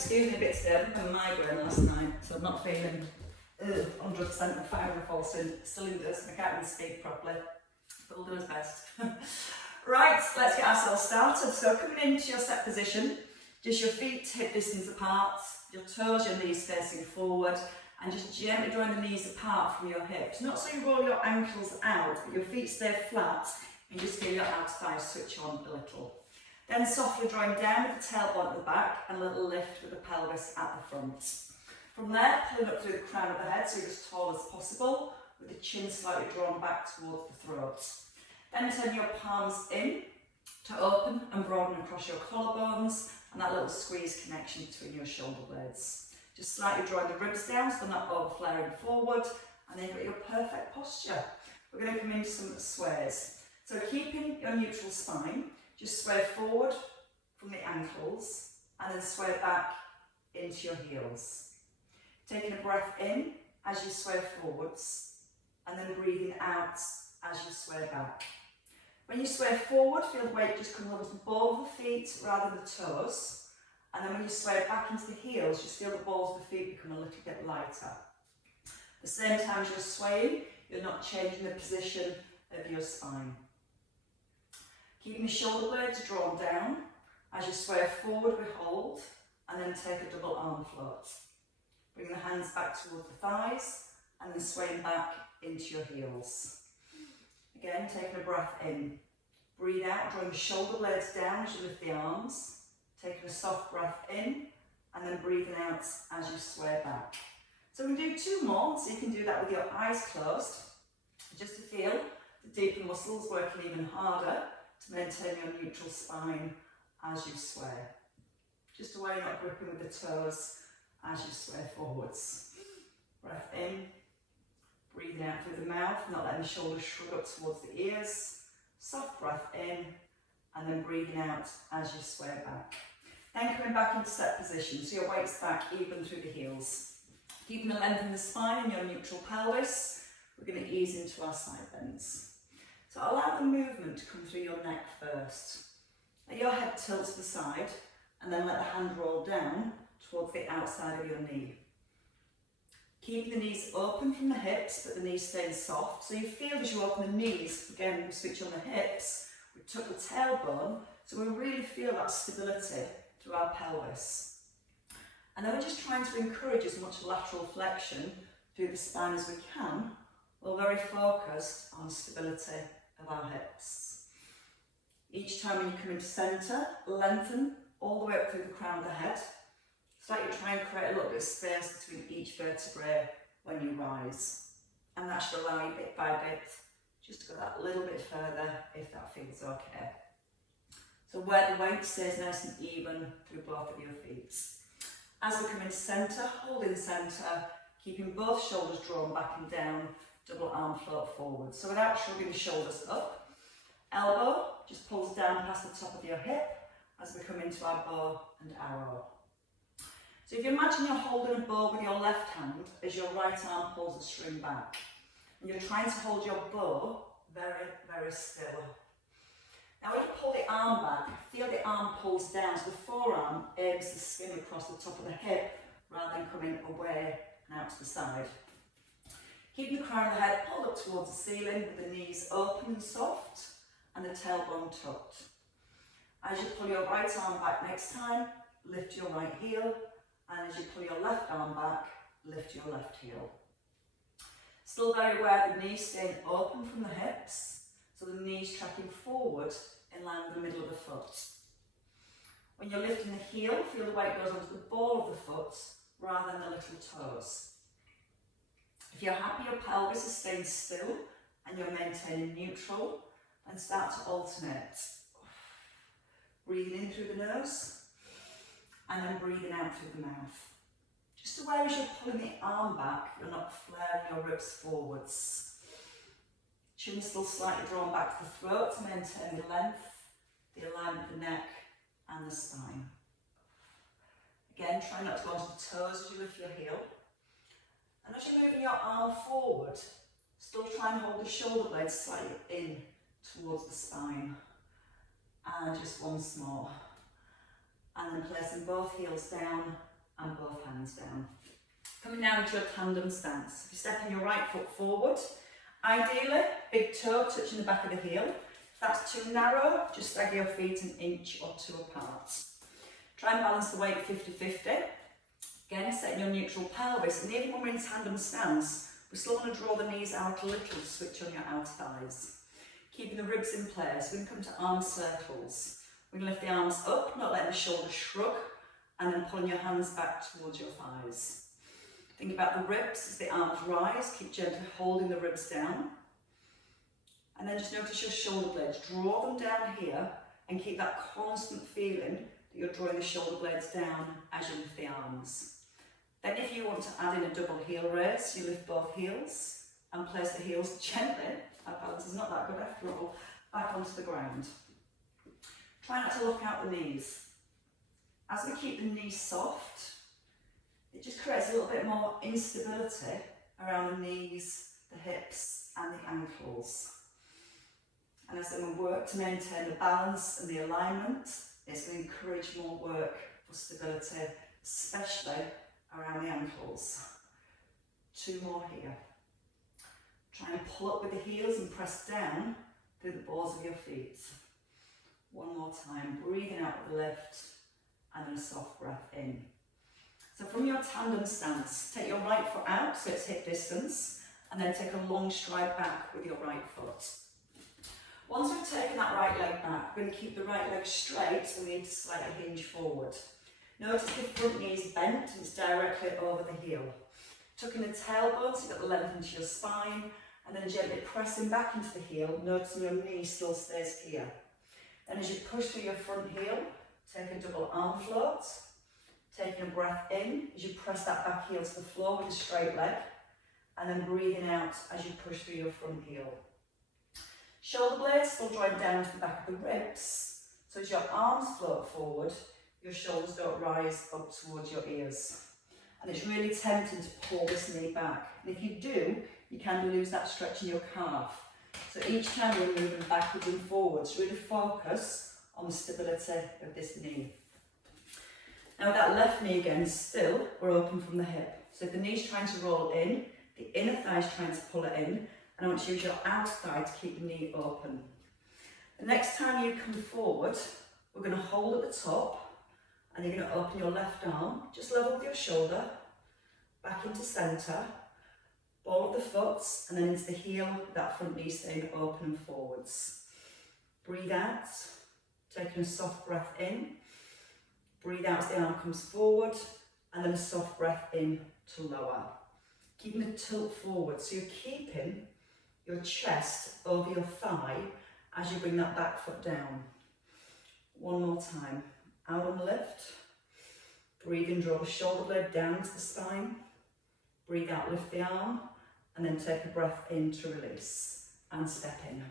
excuse me a bit today, I had a migraine last night, so I'm not feeling 100% and fire and fall cylinders. I can't even speak properly, but we'll do his best. Right, let's get ourselves started. So coming into your set position, just your feet hip distance apart, your toes, your knees facing forward, and just gently drawing the knees apart from your hips. Not so you roll your ankles out, but your feet stay flat, and you just feel your outer thighs switch on a little. Then softly drawing down with the tailbone at the back and a little lift with the pelvis at the front. From there, pulling up through the crown of the head so you're as tall as possible, with the chin slightly drawn back towards the throat. Then turn your palms in to open and broaden across your collarbones and that little squeeze connection between your shoulder blades. Just slightly drawing the ribs down so they're not overflaring forward, and then you've got your perfect posture. We're going to come into some sways. So keeping your neutral spine, just sway forward from the ankles and then sway back into your heels. Taking a breath in as you sway forwards and then breathing out as you sway back. When you sway forward, feel the weight just come over the ball of the feet rather than the toes. And then when you sway back into the heels, just feel the balls of the feet become a little bit lighter. At the same time as you're swaying, you're not changing the position of your spine. Keeping the shoulder blades drawn down. As you sway forward, we hold, and then take a double arm float. Bring the hands back towards the thighs, and then swaying back into your heels. Again, taking a breath in. Breathe out, drawing the shoulder blades down as you lift the arms. Taking a soft breath in, and then breathing out as you sway back. So we can do two more, so you can do that with your eyes closed, just to feel the deeper muscles working even harder to maintain your neutral spine as you sway. Just a way you're not gripping with the toes as you sway forwards. Breath in. Breathing out through the mouth, not letting the shoulders shrug up towards the ears. Soft breath in, and then breathing out as you sway back. Then coming back into set position, so your weight's back even through the heels. Keeping the length in the spine and your neutral pelvis, we're going to ease into our side bends. So allow the movement to come through your neck first. Let your head tilt to the side, and then let the hand roll down towards the outside of your knee. Keeping the knees open from the hips, but the knees staying soft. So you feel as you open the knees, again we switch on the hips, we tuck the tailbone, so we really feel that stability through our pelvis. And then we're just trying to encourage as much lateral flexion through the spine as we can, while very focused on stability of our hips. Each time when you come into centre, lengthen all the way up through the crown of the head. So you try and create a little bit of space between each vertebrae when you rise. And that should allow you bit by bit just to go that little bit further if that feels okay. So where the weight stays nice and even through both of your feet. As we come into centre, hold in centre, keeping both shoulders drawn back and down, double arm float forward. So without shrugging the shoulders up, elbow just pulls down past the top of your hip as we come into our bow and arrow. So if you imagine you're holding a bow with your left hand as your right arm pulls the string back, and you're trying to hold your bow very, very still. Now when you pull the arm back, feel the arm pulls down, so the forearm aims to skim across the top of the hip rather than coming away and out to the side. Keeping the crown of the head pulled up towards the ceiling with the knees open and soft and the tailbone tucked. As you pull your right arm back next time, lift your right heel, and as you pull your left arm back, lift your left heel. Still very aware the knees staying open from the hips, so the knees tracking forward in line with the middle of the foot. When you're lifting the heel, feel the weight goes onto the ball of the foot rather than the little toes. If you're happy your pelvis is staying still and you're maintaining neutral, then start to alternate. Breathing in through the nose, and then breathing out through the mouth. Just aware as you're pulling the arm back, you're not flaring your ribs forwards. Chin still slightly drawn back to the throat to maintain the length, the alignment of the neck and the spine. Again, try not to go onto the toes as you lift your heel. And as you're moving your arm forward, still try and hold the shoulder blades slightly in towards the spine. And just once more. And then placing both heels down and both hands down. Coming down into a tandem stance. If you're stepping your right foot forward, ideally, big toe touching the back of the heel. If that's too narrow, just stagger your feet an inch or two apart. Try and balance the weight 50-50. Again, setting your neutral pelvis, and even when we're in tandem stance, we still want to draw the knees out a little to switch on your outer thighs. Keeping the ribs in place, we can come to arm circles. We can lift the arms up, not letting the shoulders shrug, and then pulling your hands back towards your thighs. Think about the ribs as the arms rise, keep gently holding the ribs down. And then just notice your shoulder blades, draw them down here, and keep that constant feeling that you're drawing the shoulder blades down as you lift the arms. Then if you want to add in a double heel raise, you lift both heels and place the heels gently, that balance is not that good after all, back onto the ground. Try not to look out the knees. As we keep the knees soft, it just creates a little bit more instability around the knees, the hips and the ankles. And as then we work to maintain the balance and the alignment, it's going to encourage more work for stability, especially around the ankles. 2 more here. Try and pull up with the heels and press down through the balls of your feet. 1 more time, breathing out with the lift and then a soft breath in. So from your tandem stance, take your right foot out so it's hip distance, and then take a long stride back with your right foot. Once we've taken that right leg back, we're going to keep the right leg straight, so we need to slightly hinge forward. Notice the front knee is bent and it's directly over the heel. Tucking the tailbone so you've got the length into your spine, and then gently pressing back into the heel, noticing your knee still stays here. Then as you push through your front heel, take a double arm float, taking a breath in as you press that back heel to the floor with a straight leg, and then breathing out as you push through your front heel. Shoulder blades still drawing down to the back of the ribs, so as your arms float forward, your shoulders don't rise up towards your ears. And it's really tempting to pull this knee back. And if you do, you can lose that stretch in your calf. So each time we're moving backwards and forwards, really focus on the stability of this knee. Now with that left knee again, still, we're open from the hip. So if the knee's trying to roll in, the inner thigh's trying to pull it in, and I want you to use your outer thigh to keep the knee open. The next time you come forward, we're going to hold at the top, and you're going to open your left arm, just level with your shoulder, back into centre, ball of the foot, and then into the heel, that front knee staying open and forwards. Breathe out, taking a soft breath in. Breathe out as the arm comes forward, and then a soft breath in to lower. Keeping the tilt forward, so you're keeping your chest over your thigh as you bring that back foot down. 1 more time. Out on the lift. Breathe in, draw the shoulder blade down to the spine. Breathe out, lift the arm, and then take a breath in to release. And step in.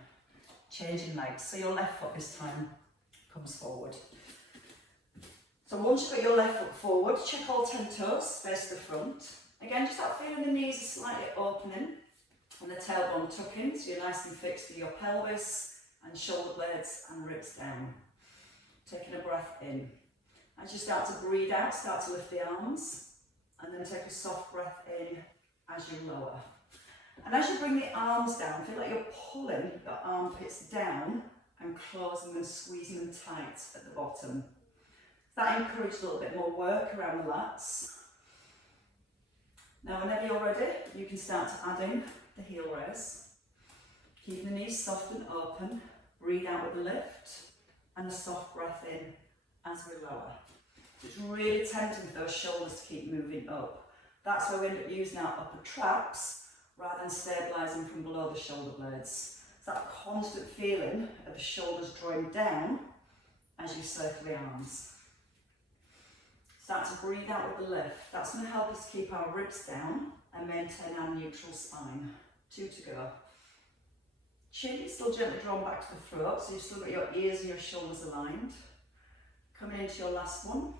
Changing legs. So your left foot this time comes forward. So once you've got your left foot forward, check all 10 toes, face the front. Again, just that feeling the knees are slightly opening and the tailbone tucking, so you're nice and fixed with your pelvis and shoulder blades and ribs down. Taking a breath in. As you start to breathe out, start to lift the arms, and then take a soft breath in as you lower. And as you bring the arms down, feel like you're pulling your armpits down and closing and squeezing them tight at the bottom. That encourages a little bit more work around the lats. Now whenever you're ready, you can start to add in the heel raise. Keeping the knees soft and open. Breathe out with the lift and a soft breath in as we lower. It's really tempting for those shoulders to keep moving up. That's why we end up using our upper traps rather than stabilising from below the shoulder blades. It's that constant feeling of the shoulders drawing down as you circle the arms. Start to breathe out with the lift. That's going to help us keep our ribs down and maintain our neutral spine. 2 to go. Chin is still gently drawn back to the throat, so you've still got your ears and your shoulders aligned. Coming into your last one.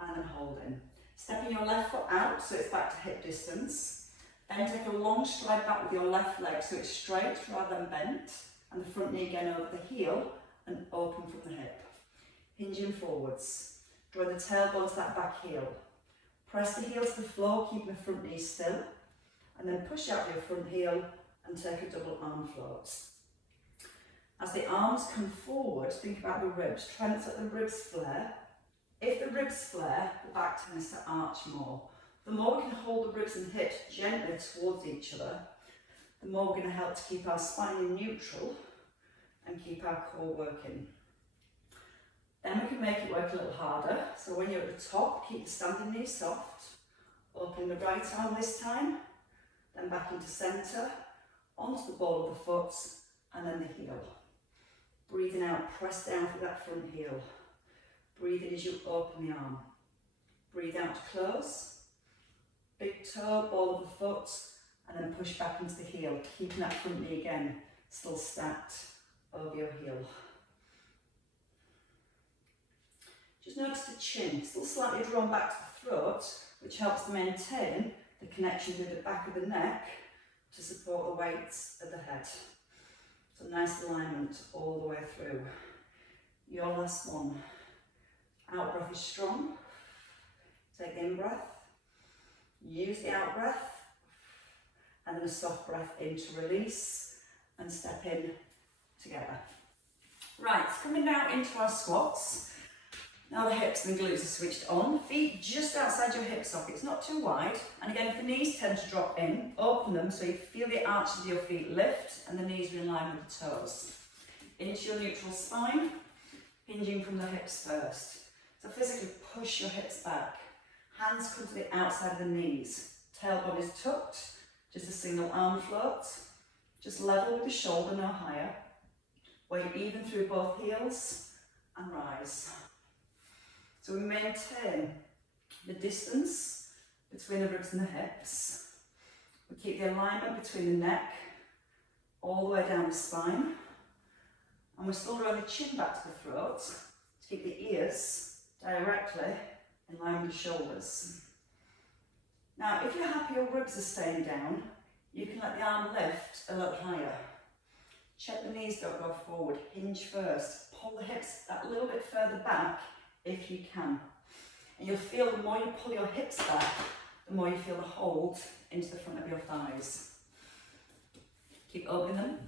And then holding. Stepping your left foot out so it's back to hip distance. Then take a long stride back with your left leg so it's straight rather than bent. And the front knee again over the heel and open from the hip. Hinging forwards. drawing the tailbone to that back heel. Press the heel to the floor, keeping the front knee still, and then push out your front heel and take a double arm float. As the arms come forward, think about the ribs. Try not to let the ribs flare. If the ribs flare, the back tends to arch more. The more we can hold the ribs and hips gently towards each other, the more we're going to help to keep our spine in neutral and keep our core working. Then we can make it work a little harder. So when you're at the top, keep the standing knee soft. Open the right arm this time, then back into centre, onto the ball of the foot, and then the heel. Breathing out, press down through that front heel. Breathe in as you open the arm. Breathe out to close. Big toe, ball of the foot, and then push back into the heel, keeping that front knee again still stacked over your heel. Just notice the chin, still slightly drawn back to the throat, which helps to maintain the connection with the back of the neck to support the weight of the head. So nice alignment all the way through. Your last one. Out breath is strong. Take the in breath. Use the out breath. And then a soft breath in to release and step in together. Right, coming now into our squats. Now the hips and the glutes are switched on. Feet just outside your hip sockets, not too wide. And again, if the knees tend to drop in, open them so you feel the arches of your feet lift and the knees are in line with the toes. Into your neutral spine, hinging from the hips first. So physically push your hips back. Hands come to the outside of the knees. Tailbone is tucked, just a single arm float. Just level with the shoulder, no higher. Weight even through both heels and rise. So we maintain the distance between the ribs and the hips. We keep the alignment between the neck all the way down the spine. And we're still drawing the chin back to the throat to keep the ears directly in line with the shoulders. Now, if you're happy your ribs are staying down, you can let the arm lift a little higher. Check the knees don't go forward, hinge first. Pull the hips that little bit further back if you can. And you'll feel the more you pull your hips back, the more you feel the hold into the front of your thighs. Keep opening them.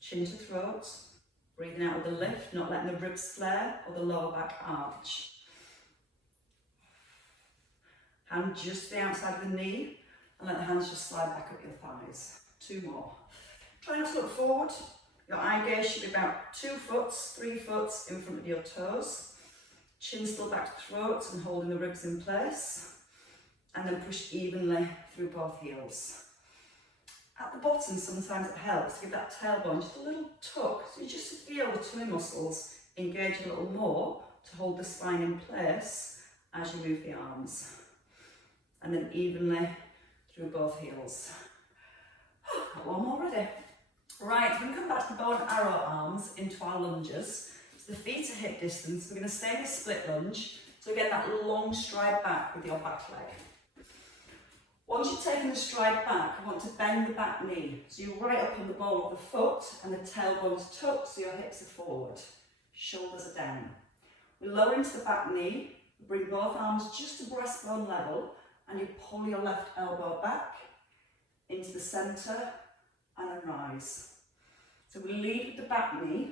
Chin to throat. Breathing out with the lift, not letting the ribs flare or the lower back arch. Hand just to the outside of the knee and let the hands just slide back up your thighs. 2 more. Try not to look forward. Your eye gaze should be about 2 foot, 3 foot in front of your toes. Chin still back to throat and holding the ribs in place. And then push evenly through both heels. At the bottom, sometimes it helps to give that tailbone just a little tuck, so you just feel the tummy muscles engage a little more to hold the spine in place as you move the arms. And then evenly through both heels. Got one more ready. Right, we're going to come back to the bow and arrow arms into our lunges. So the feet are hip distance. We're going to stay in this split lunge. So again, that long stride back with your back leg. Once you've taken the stride back, you want to bend the back knee. So you're right up on the ball of the foot and the tailbone's tucked so your hips are forward. Shoulders are down. We lower into the back knee, bring both arms just to breastbone level and you pull your left elbow back into the centre and then rise. So we lead with the back knee,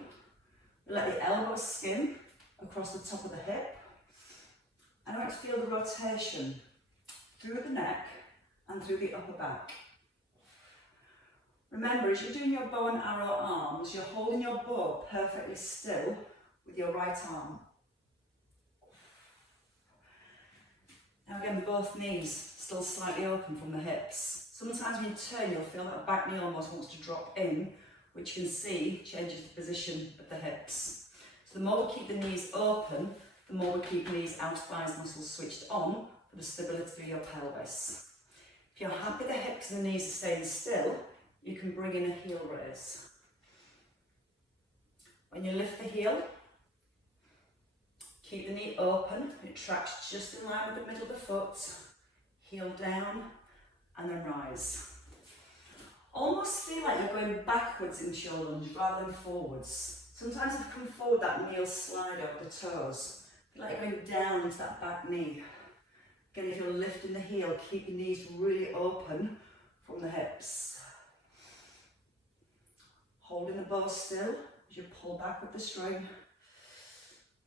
we let the elbow skim across the top of the hip. And I want to feel the rotation through the neck and through the upper back. Remember, as you're doing your bow and arrow arms, you're holding your bow perfectly still with your right arm. Now again, both knees still slightly open from the hips. Sometimes when you turn, you'll feel that back knee almost wants to drop in, which you can see changes the position of the hips. So the more we keep the knees open, the more we keep these outer thighs muscles switched on for the stability of your pelvis. If you're happy the hips and the knees are staying still, you can bring in a heel raise. When you lift the heel, keep the knee open, it tracks just in line with the middle of the foot, heel down, and then rise. Almost feel like you're going backwards into your lunge rather than forwards. Sometimes if you come forward, that knee will slide over the toes. Feel like going down into that back knee. Again, if you're lifting the heel, keep your knees really open from the hips. Holding the bow still as you pull back with the string.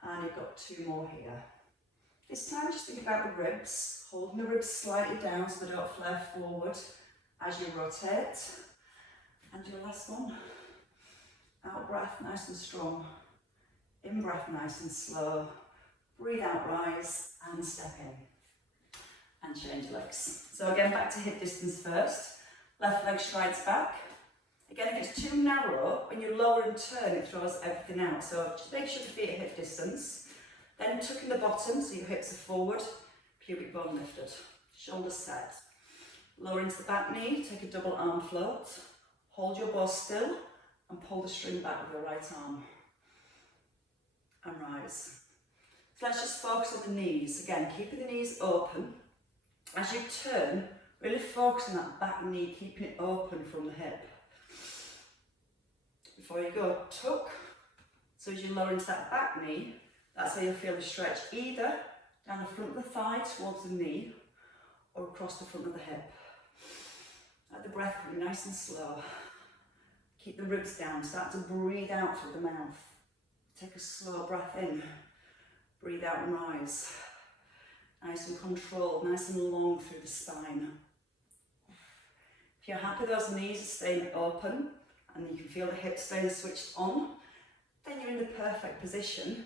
And you've got 2 more here. This time just think about the ribs, holding the ribs slightly down so they don't flare forward as you rotate. And your last one. Out breath, nice and strong. In breath, nice and slow. Breathe out, rise and step in. And change legs. So again, back to hip distance first. Left leg strides back. Again, if it's too narrow, when you lower and turn, it throws everything out. So just make sure the feet are hip distance. Then tuck in the bottom so your hips are forward. Pubic bone lifted. Shoulders set. Lower into the back knee, take a double arm float. Hold your bow still and pull the string back with your right arm. And rise. So let's just focus on the knees. Again, keeping the knees open. As you turn, really focus on that back knee, keeping it open from the hip. Before you go, tuck. So as you lower into that back knee, that's how you'll feel the stretch, either down the front of the thigh towards the knee, or across the front of the hip. Let the breath come nice and slow. Keep the ribs down, start to breathe out through the mouth. Take a slow breath in, breathe out and rise. Nice and controlled, nice and long through the spine. If you're happy those knees are staying open, and you can feel the hips staying switched on, then you're in the perfect position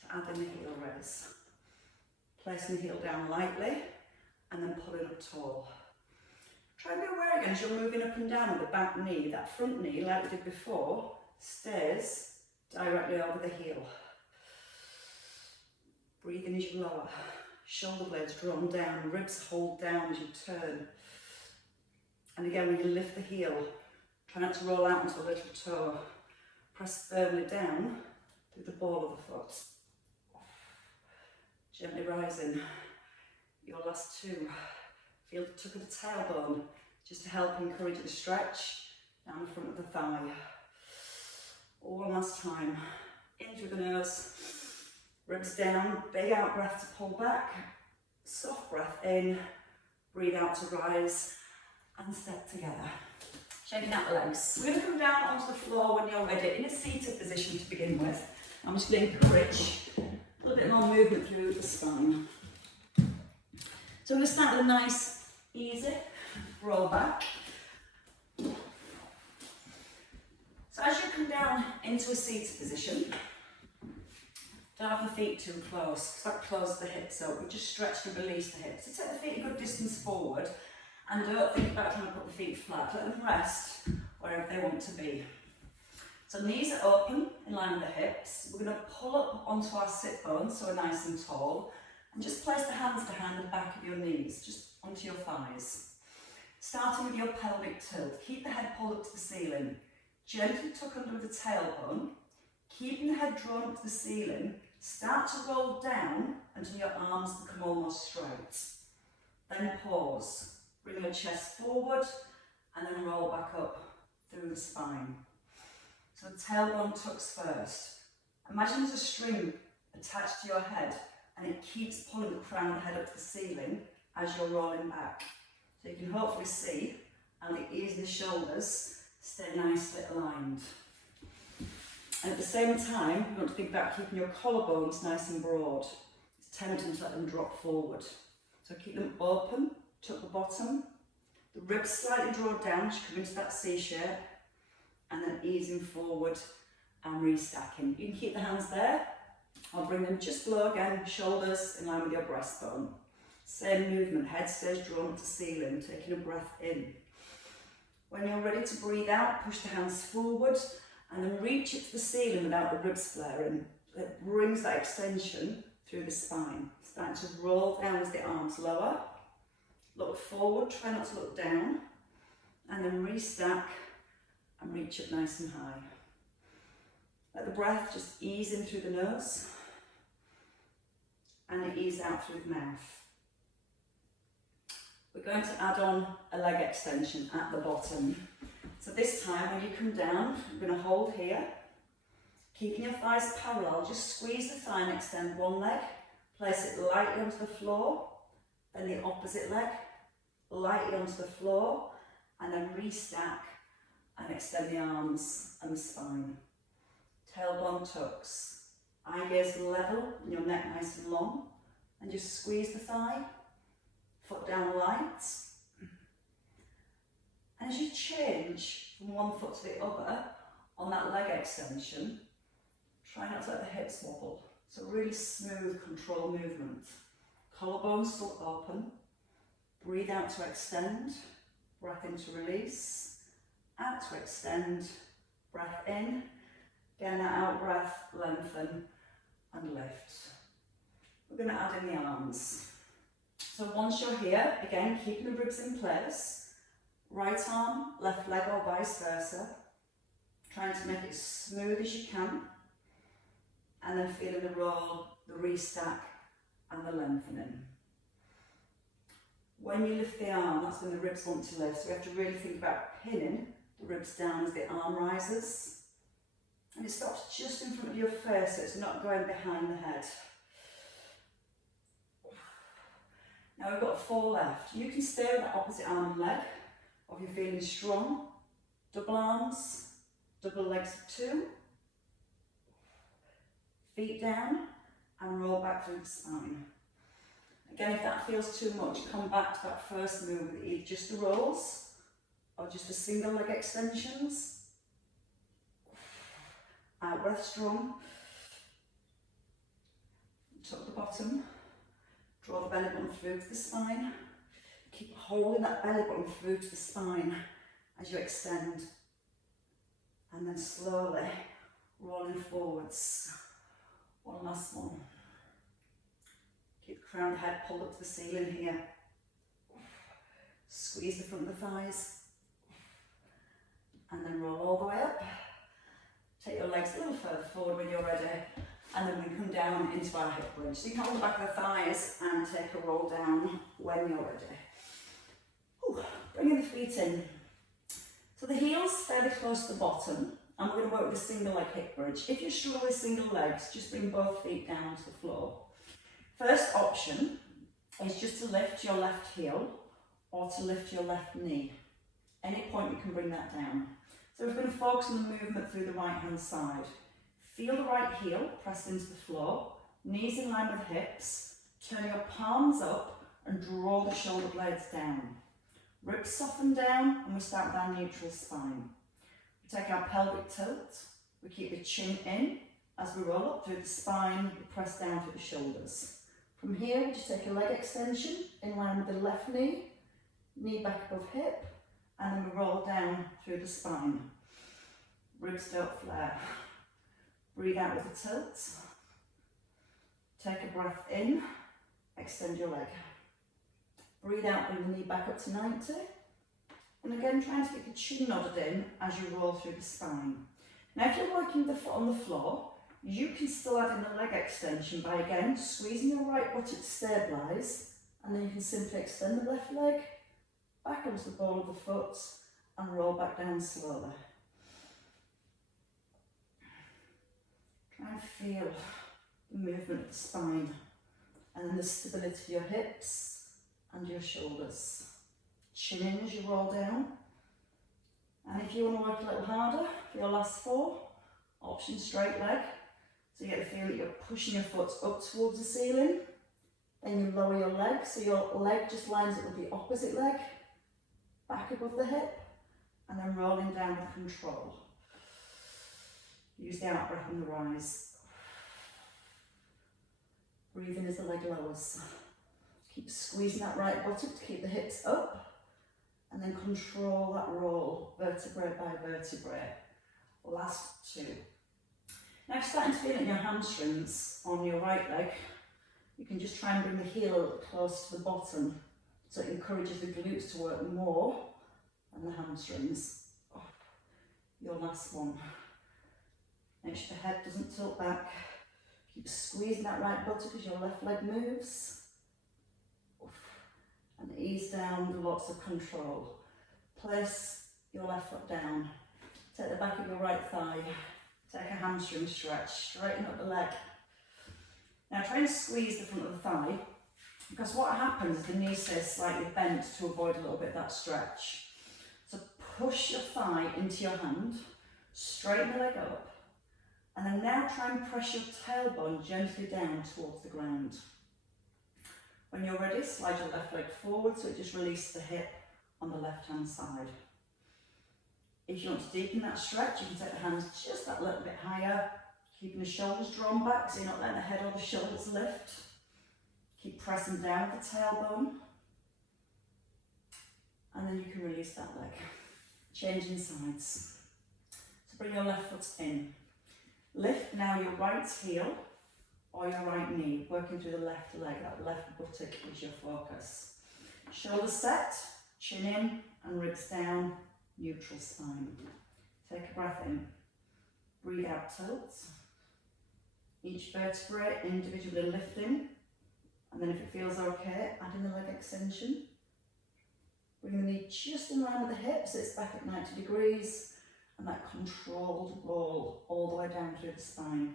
to add in the heel raise. Placing the heel down lightly, and then pulling up tall. Try and be aware again as you're moving up and down with the back knee, that front knee, like we did before, stays directly over the heel. Breathe in as you lower. Shoulder blades drawn down, ribs hold down as you turn. And again, when you lift the heel, try not to roll out into a little toe. Press firmly down through the ball of the foot. Gently rising. Your last 2. Feel the tuck of the tailbone just to help encourage the stretch down the front of the thigh. One last time. In through the nose. Ribs down. Big out breath to pull back. Soft breath in. Breathe out to rise. And step together. Shaking out the legs. We're going to come down onto the floor when you're ready in a seated position to begin with. I'm just going to encourage a little bit more movement through the spine. So I'm going to start with a nice, easy roll back. So as you come down into a seated position, don't have the feet too close, because that closes the hips up. We just stretch to release the hips. So take the feet a good distance forward. And don't think about trying to put the feet flat, let them rest wherever they want to be. So knees are open in line with the hips. We're going to pull up onto our sit bones so we're nice and tall. And just place the hands behind the back of your knees, just onto your thighs. Starting with your pelvic tilt, keep the head pulled up to the ceiling. Gently tuck under the tailbone, keeping the head drawn up to the ceiling. Start to roll down until your arms become almost straight. Then pause. Bring your chest forward and then roll back up through the spine. So the tailbone tucks first. Imagine there's a string attached to your head and it keeps pulling the crown of the head up to the ceiling as you're rolling back. So you can hopefully see how the ears and the shoulders stay nicely aligned. And at the same time, you want to think about keeping your collarbones nice and broad. It's tempting to let them drop forward. So keep them open. Tuck the bottom, the ribs slightly draw down as you come into that C shape, and then easing forward and restacking. You can keep the hands there, I'll bring them just below again, shoulders in line with your breastbone. Same movement, head stays drawn to ceiling, taking a breath in. When you're ready to breathe out, push the hands forward and then reach it to the ceiling without the ribs flaring. It brings that extension through the spine. Starting to roll down as the arms lower. Look forward, try not to look down, and then restack and reach up nice and high. Let the breath just ease in through the nose and ease out through the mouth. We're going to add on a leg extension at the bottom. So this time when you come down, you're going to hold here, keeping your thighs parallel, just squeeze the thigh and extend one leg, Place it lightly onto the floor, then the opposite leg, lightly onto the floor, and then restack and extend the arms and the spine. Tailbone tucks, eye gaze level and your neck nice and long, and just squeeze the thigh, foot down light. And as you change from one foot to the other on that leg extension, try not to let the hips wobble. So really smooth, control movement. Collarbones still open. Breathe out to extend. Breath in to release. Out to extend. Breath in. Again, that out breath, lengthen and lift. We're going to add in the arms. So once you're here, again, keeping the ribs in place. Right arm, left leg or vice versa. Trying to make it as smooth as you can. And then feeling the roll, the restack and the lengthening. When you lift the arm, that's when the ribs want to lift. So we have to really think about pinning the ribs down as the arm rises. And it stops just in front of your face, so it's not going behind the head. Now we've got 4 left. You can stay with that opposite arm and leg, or if you're feeling strong, double arms, double legs of 2. Feet down and roll back through the spine. Again, if that feels too much, come back to that first move with either just the rolls or just the single leg extensions. Out breath strong. Tuck the bottom. Draw the belly button through to the spine. Keep holding that belly button through to the spine as you extend. And then slowly rolling forwards. One last one. Keep the crown of the head pulled up to the ceiling here. Squeeze the front of the thighs. And then roll all the way up. Take your legs a little further forward when you're ready. And then we come down into our hip bridge. So you can hold the back of the thighs and take a roll down when you're ready. Ooh, bringing the feet in. So the heels fairly close to the bottom. And we're going to work with a single leg hip bridge. If you struggle with single legs, just bring both feet down to the floor. First option is just to lift your left heel or to lift your left knee. Any point you can bring that down. So we're going to focus on the movement through the right hand side. Feel the right heel pressed into the floor, knees in line with hips, turn your palms up and draw the shoulder blades down. Ribs soften down and we start with our neutral spine. Take our pelvic tilt, we keep the chin in as we roll up through the spine, we press down through the shoulders. From here, we just take a leg extension in line with the left knee, knee back above hip, and then we roll down through the spine. Ribs don't flare. Breathe out with the tilt. Take a breath in, extend your leg. Breathe out, bring the knee back up to 90. And again, trying to get the chin nodded in as you roll through the spine. Now, if you're working with the foot on the floor, you can still add in the leg extension by again squeezing your right buttock to stabilise, and then you can simply extend the left leg back onto the ball of the foot and roll back down slowly. Try and feel the movement of the spine and then the stability of your hips and your shoulders. Chin in as you roll down. And if you want to work a little harder for your last 4, option straight leg. So you get the feeling that you're pushing your foot up towards the ceiling. Then you lower your leg, so your leg just lines up with the opposite leg, back above the hip, and then rolling down with control. Use the out breath on the rise. Breathe in as the leg lowers. Keep squeezing that right buttock to keep the hips up. And then control that roll, vertebrae by vertebrae. Last 2. Now, if you're starting to feel it in your hamstrings on your right leg, you can just try and bring the heel a little close to the bottom, so it encourages the glutes to work more than the hamstrings. Oh, your last one. Make sure the head doesn't tilt back. Keep squeezing that right buttock as your left leg moves. And ease down with lots of control. Place your left foot down. Take the back of your right thigh. Take a hamstring stretch. Straighten up the leg. Now try and squeeze the front of the thigh, because what happens is the knee stays slightly bent to avoid a little bit of that stretch. So push your thigh into your hand, straighten the leg up, and then now try and press your tailbone gently down towards the ground. When you're ready, slide your left leg forward so it just releases the hip on the left hand side. If you want to deepen that stretch, you can take the hands just that little bit higher, keeping the shoulders drawn back so you're not letting the head or the shoulders lift. Keep pressing down with the tailbone. And then you can release that leg. Changing sides. So bring your left foot in. Lift now your right heel or your right knee, working through the left leg, that left buttock is your focus. Shoulders set, chin in and ribs down, neutral spine. Take a breath in. Breathe out, tilt. Each vertebrae individually lifting. And then if it feels okay, add in the leg extension. Bring the knee just in line with the hips, it's back at 90 degrees. And that controlled roll all the way down through the spine.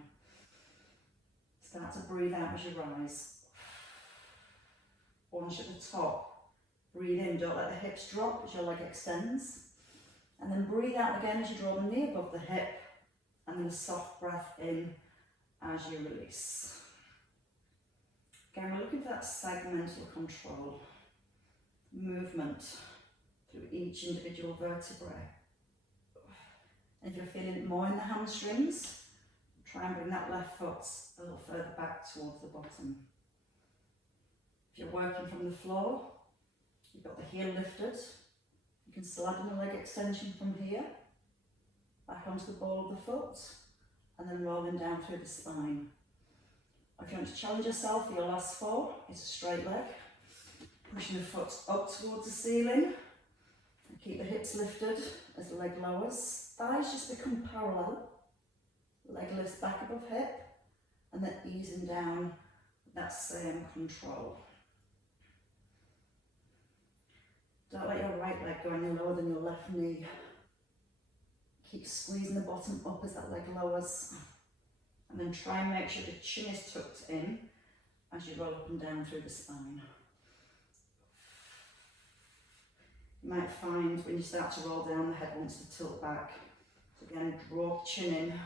Start to breathe out as you rise. Once at the top, breathe in, don't let the hips drop as your leg extends. And then breathe out again as you draw the knee above the hip. And then a soft breath in as you release. Again, we're looking for that segmental control. Movement through each individual vertebrae. And if you're feeling it more in the hamstrings, try and bring that left foot a little further back towards the bottom. If you're working from the floor, you've got the heel lifted. You can still add in a leg extension from here, back onto the ball of the foot, and then rolling down through the spine. If you want to challenge yourself for your last four, it's a straight leg. Pushing the foot up towards the ceiling. And keep the hips lifted as the leg lowers. Thighs just become parallel. Leg lifts back above hip. And then easing down with that same control. Don't let your right leg go any lower than your left knee. Keep squeezing the bottom up as that leg lowers. And then try and make sure the chin is tucked in as you roll up and down through the spine. You might find when you start to roll down, the head wants to tilt back. So again, draw the chin in,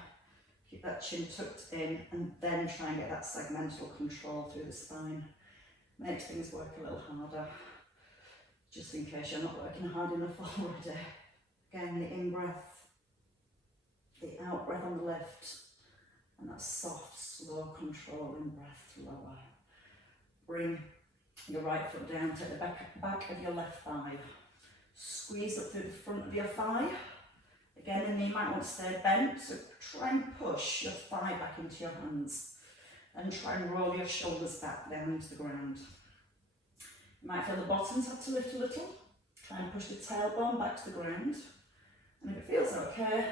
keep that chin tucked in, and then try and get that segmental control through the spine. Makes things work a little harder, just in case you're not working hard enough already. Again, the in-breath, the out-breath on the left, and that soft, slow control in-breath to lower. Bring your right foot down, take the back of your left thigh. Squeeze up through the front of your thigh. Again, the knee might want to stay bent, so try and push your thigh back into your hands. And try and roll your shoulders back down into the ground. You might feel the bottoms have to lift a little. Try and push the tailbone back to the ground. And if it feels okay,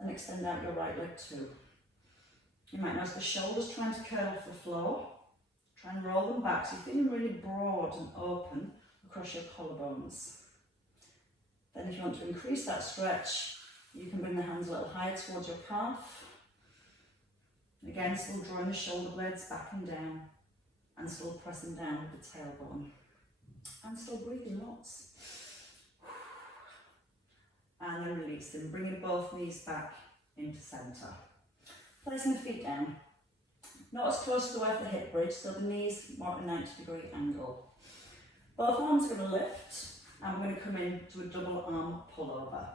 then extend out your right leg too. You might notice the shoulders trying to curl off the floor. Try and roll them back so you're feeling really broad and open across your collarbones. Then if you want to increase that stretch, you can bring the hands a little higher towards your calf. Again, still drawing the shoulder blades back and down, and still pressing down with the tailbone. And still breathing lots. And then releasing, bringing both knees back into centre. Placing the feet down. Not as close to the way of the hip bridge, so the knees more at a 90-degree angle. Both arms are going to lift, and we're going to come into a double arm pullover.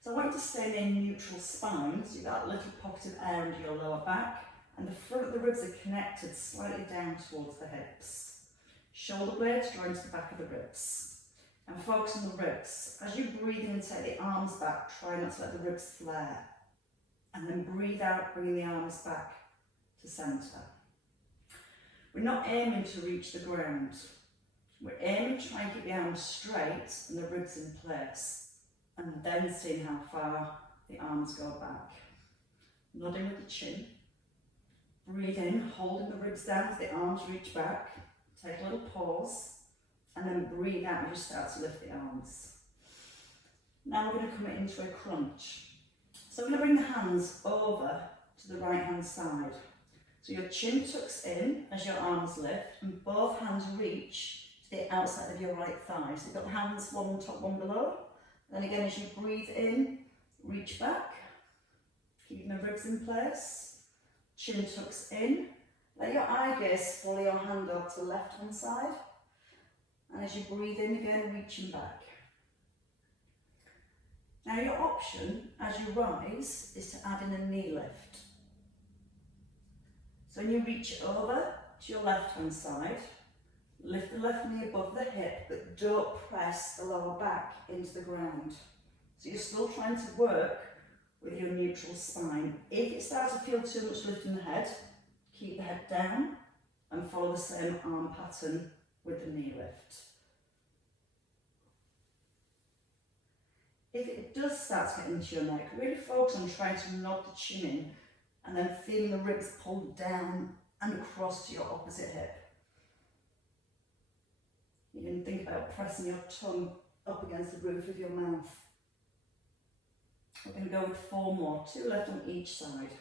So I want you to stay in a neutral spine, so you've got a little pocket of air under your lower back, and the front of the ribs are connected slightly down towards the hips. Shoulder blades drawing to the back of the ribs. And focus on the ribs. As you breathe in and take the arms back, try not to let the ribs flare. And then breathe out, bringing the arms back to centre. We're not aiming to reach the ground. We're aiming to try and keep the arms straight and the ribs in place. And then seeing how far the arms go back. Nodding with the chin. Breathe in, holding the ribs down as the arms reach back. Take a little pause. And then breathe out and just start to lift the arms. Now we're going to come into a crunch. So we're going to bring the hands over to the right hand side. So your chin tucks in as your arms lift and both hands reach to the outside of your right thigh. So you've got the hands one on top, one below. Then again, as you breathe in, reach back, keeping the ribs in place. Chin tucks in. Let your eye gaze follow your hand over to the left hand side. And as you breathe in again, reaching back. Now your option as you rise is to add in a knee lift. So when you reach over to your left hand side, lift the left knee above the hip, but don't press the lower back into the ground. So you're still trying to work with your neutral spine. If it starts to feel too much lift in the head, keep the head down and follow the same arm pattern with the knee lift. If it does start to get into your neck, really focus on trying to nod the chin in and then feeling the ribs pulled down and across to your opposite hip. You can think about pressing your tongue up against the roof of your mouth. We're going to go with 4 more, 2 left on each side.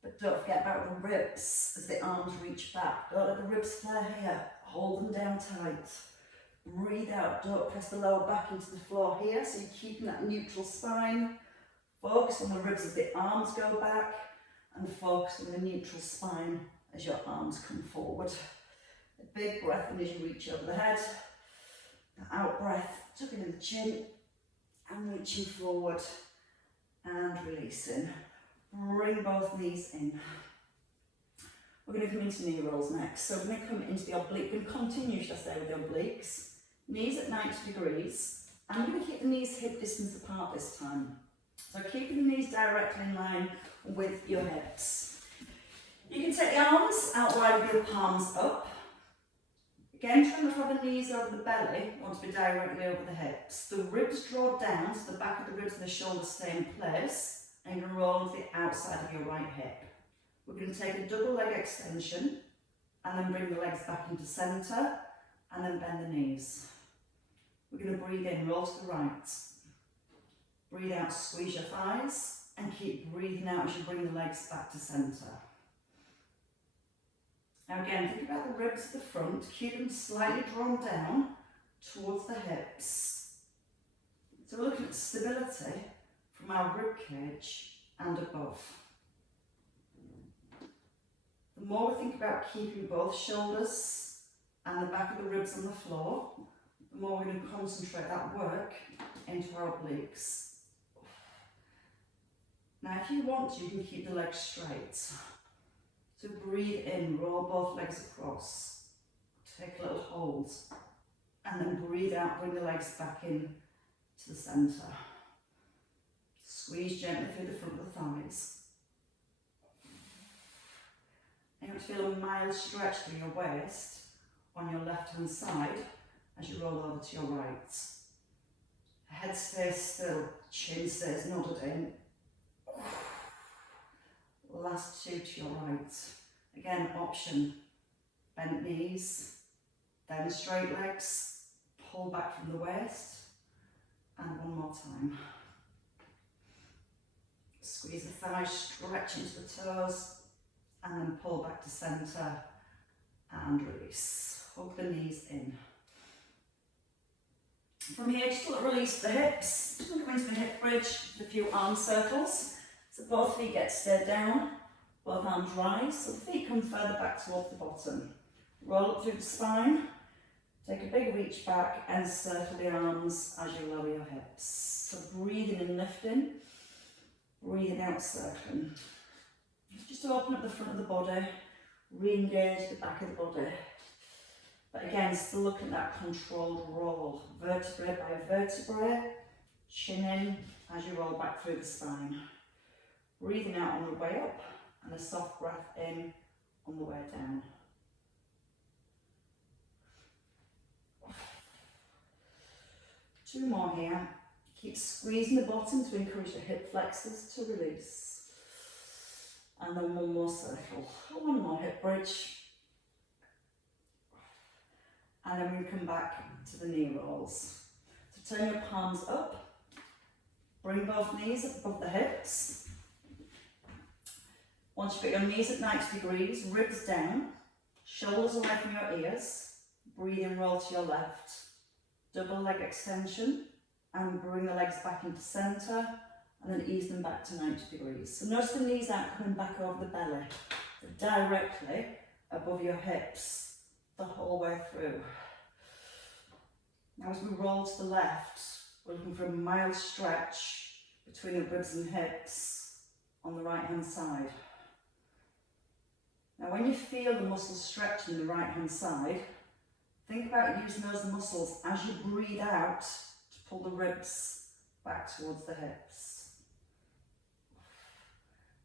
But don't forget about the ribs as the arms reach back. Don't let the ribs flare here. Hold them down tight. Breathe out. Don't press the lower back into the floor here. So you're keeping that neutral spine. Focus on the ribs as the arms go back. And focus on the neutral spine as your arms come forward. A big breath in as you reach over the head. The out breath, tucking in the chin and reaching forward and releasing. Bring both knees in. We're going to come into knee rolls next. So we're going to come into the oblique. We're going to continue, should I say, with the obliques. Knees at 90 degrees. I'm going to keep the knees hip distance apart this time. So keeping the knees directly in line with your hips. You can take the arms out wide with your palms up. Again, try not to have the knees over the belly, you want to be directly over the hips. The ribs draw down, so the back of the ribs and the shoulders stay in place, and you're going to roll to the outside of your right hip. We're going to take a double leg extension, and then bring the legs back into centre, and then bend the knees. We're going to breathe in, roll to the right. Breathe out, squeeze your thighs, and keep breathing out as you bring the legs back to centre. Now again, think about the ribs at the front, keep them slightly drawn down towards the hips. So we're looking at stability from our rib cage and above. The more we think about keeping both shoulders and the back of the ribs on the floor, the more we're going to concentrate that work into our obliques. Now if you want to, you can keep the legs straight. So breathe in, roll both legs across, take a little hold, and then breathe out, bring the legs back in to the centre. Squeeze gently through the front of the thighs. And you want to feel a mild stretch through your waist on your left hand side as you roll over to your right. Head stays still, chin stays nodded in. Last 2 to your right. Again, option, bent knees, then straight legs, pull back from the waist, and 1 more time. Squeeze the thighs, stretch into the toes, and then pull back to centre, and release. Hug the knees in. From here, just release the hips. Just going to go into the hip bridge with a few arm circles. So both feet get stayed down, both arms rise, so the feet come further back towards the bottom. Roll up through the spine, take a big reach back and circle the arms as you lower your hips. So breathing and lifting, breathing out, circling. Just to open up the front of the body, re-engage the back of the body. But again, still looking at that controlled roll, vertebrae by vertebrae, chin in as you roll back through the spine. Breathing out on the way up and a soft breath in on the way down. Two more here. Keep squeezing the bottom to encourage the hip flexors to release. And then 1 more circle. 1 more hip bridge. And then we come back to the knee rolls. So turn your palms up. Bring both knees up above the hips. Once you put your knees at 90 degrees, ribs down, shoulders away from your ears, breathe in, roll to your left. Double leg extension, and bring the legs back into centre, and then ease them back to 90 degrees. So notice the knees aren't coming back over the belly, they're directly above your hips the whole way through. Now as we roll to the left, we're looking for a mild stretch between the ribs and hips on the right hand side. Now when you feel the muscles stretching the right hand side, think about using those muscles as you breathe out to pull the ribs back towards the hips.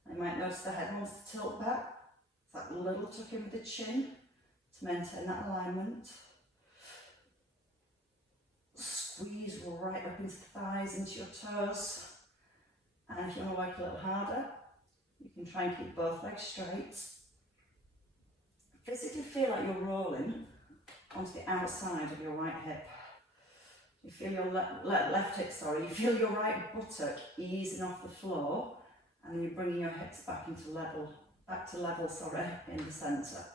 You might notice the head wants to tilt back. It's that little tuck in with the chin to maintain that alignment. Squeeze right up into the thighs, into your toes. And if you want to work a little harder, you can try and keep both legs straight. Physically feel like you're rolling onto the outside of your right hip. You feel your left hip, you feel your right buttock easing off the floor, and then you're bringing your hips back into level, in the centre.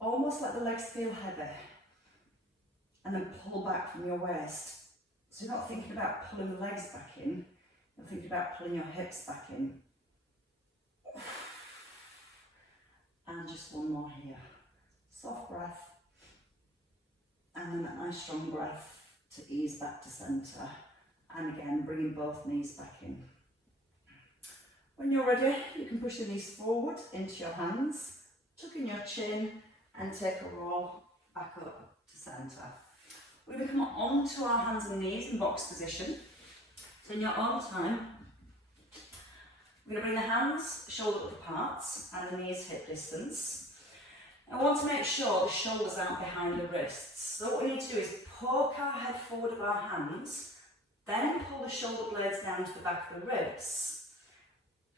Almost let the legs feel heavy, and then pull back from your waist. So you're not thinking about pulling the legs back in, you're thinking about pulling your hips back in. And just one more here. Soft breath. And then that nice strong breath to ease back to centre. And again, bringing both knees back in. When you're ready, you can push the knees forward into your hands, tuck in your chin, and take a roll back up to centre. We're going to come onto our hands and knees in box position. So in your own time, we're going to bring the hands shoulder width apart and the knees hip distance. I want to make sure the shoulders aren't behind the wrists. So what we need to do is poke our head forward of our hands, then pull the shoulder blades down to the back of the ribs.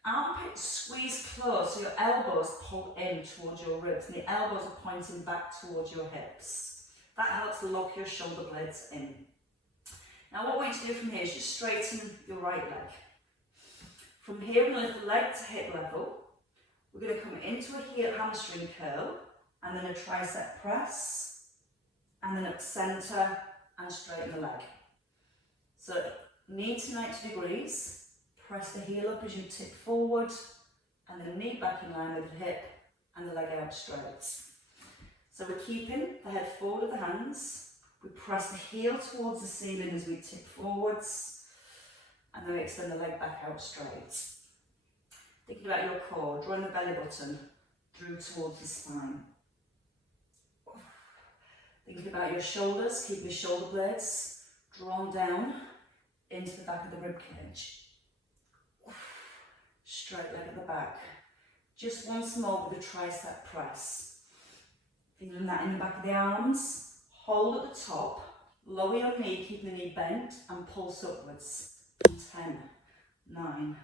Armpits squeeze close so your elbows pull in towards your ribs and the elbows are pointing back towards your hips. That helps lock your shoulder blades in. Now what we need to do from here is just straighten your right leg. From here we're going to lift the leg to hip level. We're going to come into a heel hamstring curl and then a tricep press and then up centre and straighten the leg. So knee to 90 degrees, press the heel up as you tip forward and the knee back in line with the hip and the leg out straight. So we're keeping the head forward of the hands, we press the heel towards the ceiling as we tip forwards and then we extend the leg back out straight. Thinking about your core, drawing the belly button through towards the spine. Thinking about your shoulders, keep your shoulder blades drawn down into the back of the rib cage. Straight leg at the back. Just once more with the tricep press. Feeling that in the back of the arms. Hold at the top, lower your knee, keeping the knee bent and pulse upwards. 10, 9,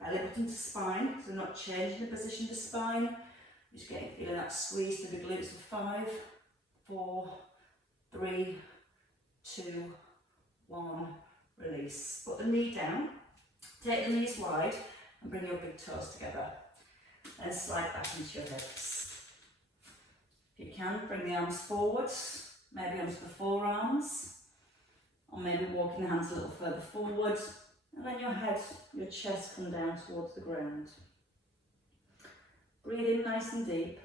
belly button to spine, so not changing the position of the spine, just feeling that squeeze through the glutes for 5, 4, 3, 2, 1, release. Put the knee down, take the knees wide and bring your big toes together. Then slide back into your hips. If you can, bring the arms forward, maybe onto the forearms, or maybe walking the hands a little further forward, and then your head, your chest come down towards the ground. Breathe in nice and deep.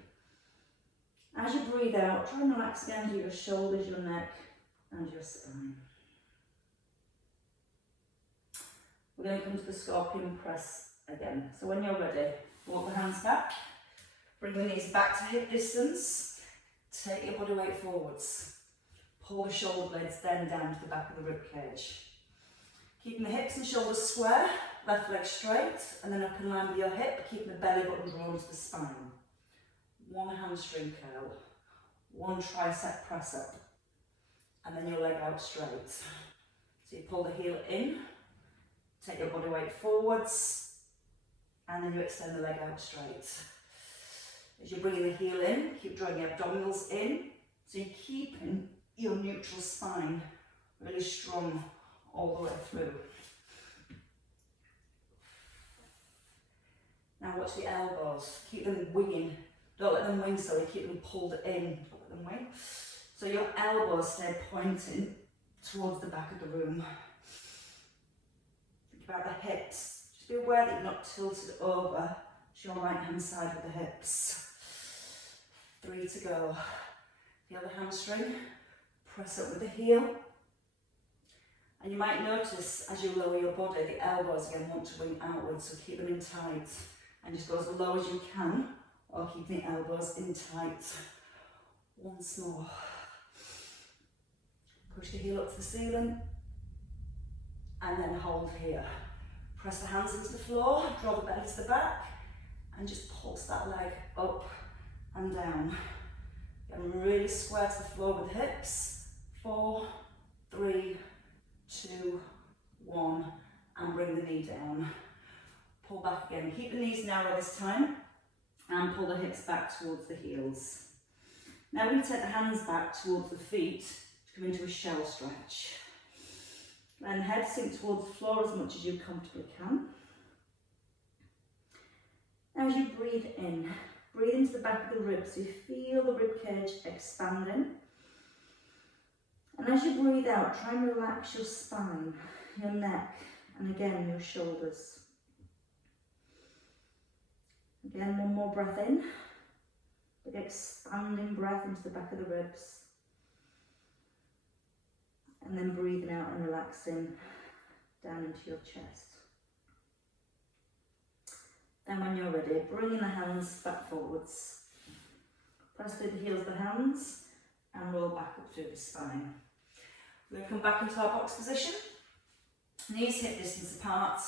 As you breathe out, try and relax down to your shoulders, your neck, and your spine. We're going to come to the scorpion press again. So when you're ready, walk the hands back, bring the knees back to hip distance, take your body weight forwards. Pull the shoulder blades then down to the back of the rib cage. Keeping the hips and shoulders square, left leg straight, and then up in line with your hip, keeping the belly button drawn to the spine. One hamstring curl, one tricep press up, and then your leg out straight. So you pull the heel in, take your body weight forwards, and then you extend the leg out straight. As you're bringing the heel in, keep drawing your abdominals in, so you're keeping your neutral spine really strong all the way through. Now watch the elbows, keep them winging. Don't let them wing, sorry, keep them pulled in. Don't let them wing. So your elbows stay pointing towards the back of the room. Think about the hips. Just be aware that you're not tilted over to your right hand side with the hips. 3 to go. The other hamstring, press up with the heel. And you might notice as you lower your body, the elbows again want to wing outwards, so keep them in tight. And just go as low as you can, while keeping the elbows in tight. Once more. Push the heel up to the ceiling. And then hold here. Press the hands into the floor, draw the belly to the back, and just pulse that leg up and down. Get really square to the floor with the hips. 4, 3, 2, 1, and bring the knee down. Pull back again. Keep the knees narrow this time, and pull the hips back towards the heels. Now we're going to take the hands back towards the feet to come into a shell stretch. Then head sink towards the floor as much as you comfortably can. Now as you breathe in, breathe into the back of the ribs so you feel the rib cage expanding. And as you breathe out, try and relax your spine, your neck, and again your shoulders. Again, one more breath in. Big expanding breath into the back of the ribs. And then breathing out and relaxing down into your chest. Then when you're ready, bringing the hands back forwards. Press through the heels of the hands and roll back up through the spine. We're going to come back into our box position. Knees hip distance apart,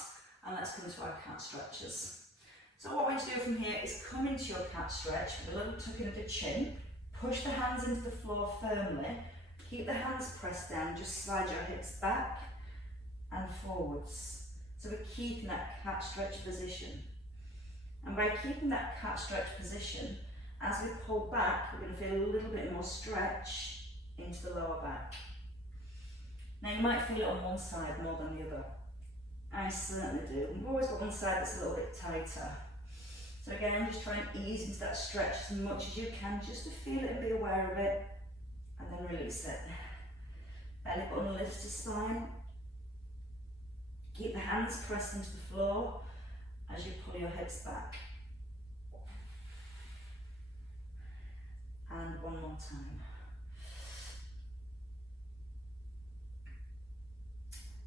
and let's come to our cat stretches. So what we're going to do from here is come into your cat stretch with a little tuck in of the chin. Push the hands into the floor firmly. Keep the hands pressed down, just slide your hips back and forwards. So we're keeping that cat stretch position. And by keeping that cat stretch position, as we pull back, we're going to feel a little bit more stretch into the lower back. Now you might feel it on one side more than the other. I certainly do. We've always got one side that's a little bit tighter. So again, just try and ease into that stretch as much as you can, just to feel it and be aware of it. And then release it. Belly button lifts to spine. Keep the hands pressed into the floor as you pull your hips back. And one more time.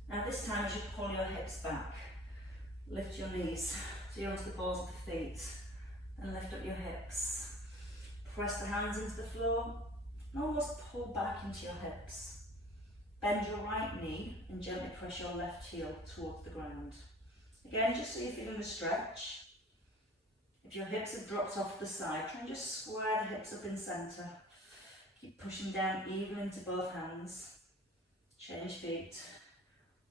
Now this time as you pull your hips back, lift your knees so you're onto the balls of the feet and lift up your hips. Press the hands into the floor and almost pull back into your hips. Bend your right knee and gently press your left heel towards the ground. Again, just so you're feeling the stretch. If your hips have dropped off to the side, try and just square the hips up in centre. Keep pushing down even into both hands. Change feet.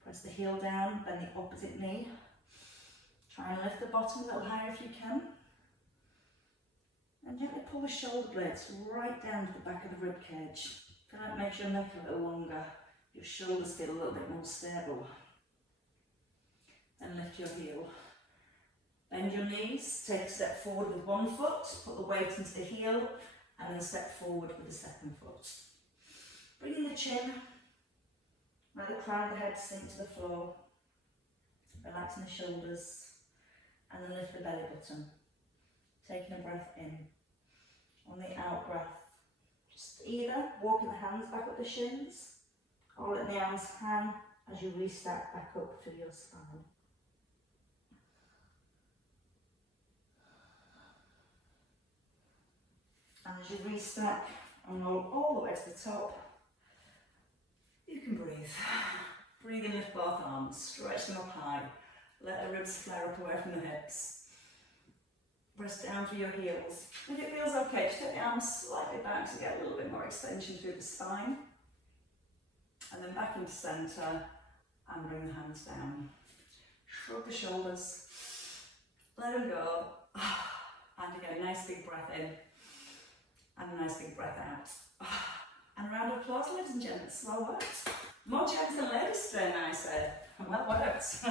Press the heel down, bend the opposite knee. Try and lift the bottom a little higher if you can. And gently pull the shoulder blades right down to the back of the rib cage. Feel like it makes your neck a little longer. Your shoulders feel a little bit more stable. Then lift your heel. Bend your knees, take a step forward with one foot, put the weight into the heel, and then step forward with the second foot. Bring in the chin, let the crown of the head sink to the floor, relaxing the shoulders, and then lift the belly button. Taking a breath in. On the out breath, just either walking the hands back up the shins, or let the arms hang as you restack back up through your spine. And as you restack and roll all the way to the top, you can breathe. Breathe in, lift both arms, stretch them up high. Let the ribs flare up away from the hips. Press down through your heels. If it feels okay, just take the arms slightly back to get a little bit more extension through the spine. And then back into centre and bring the hands down. Shrug the shoulders. Let them go. And again, nice big breath in. And a nice big breath out. And a round of applause, ladies and gentlemen. Slower. More gents than ladies today, I say. Well, what else?